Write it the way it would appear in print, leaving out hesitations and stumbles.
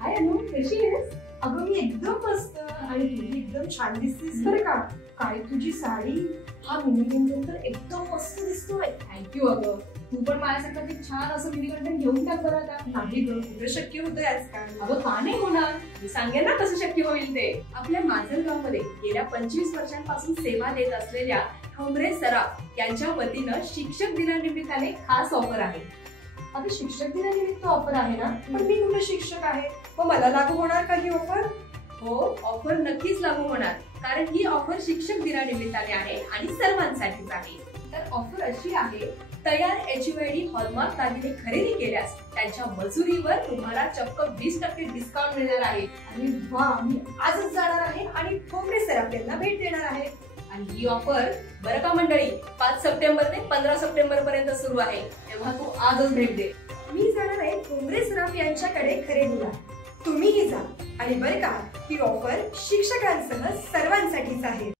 हाय अनु, कशी आहेस? अगं मी एकदम मस्त आणि तुझी एकदम छान दिसतेस बरं का. काय तुझी साडी, हा मिनी कंटेन तर एकदम मस्त दिसतोय. थँक्यू अगं. तू पण माझ्यासाठी छान असं मिनी कंटेन घेऊन टाक बरं आता. नाही ग, कुठे शक्य होतंय आजकाल. अगं का नाही होणार? मी सांगेन ना कसं शक्य होईल ते. आपल्या माजलगावमध्ये गेल्या 25 वर्षांपासून सेवा देत असलेल्या ठोंबरे सराफ यांच्या वतीनं शिक्षक दिनानिमित्ताने खास ऑफर आहे. अगं शिक्षक दिनानिमित्त ऑफर आहे ना, पण मी कुठे शिक्षक आहे, मग मला लागू होणार का ही ऑफर? हो, ऑफर नक्कीच लागू होणार, कारण ही ऑफर शिक्षक दिनानिमित्ताने आहे आणि सर्वांसाठीच आहे. तर ऑफर अशी आहे, तयार HUID हॉलमार्क दागिने खरेदी केल्यास त्यांच्या मजुरीवर तुम्हाला चक्क 20% डिस्काउंट मिळणार आहे. आणि वा, मी आजच जाणार आहे आणि ठोंबरे सराफ यांना भेट देणार आहे. आणि ही ऑफर बरं का मंडळी, 5 सप्टेंबर ते 15 सप्टेंबर पर्यंत सुरू आहे, तेव्हा तू आजच भेट दे. मी जाणार आहे ठोंबरे सराफ यांच्याकडे खरेदीला. तुम्हीही जा आणि बरं का, ही ऑफर शिक्षकांसह सर्वांसाठीच आहे.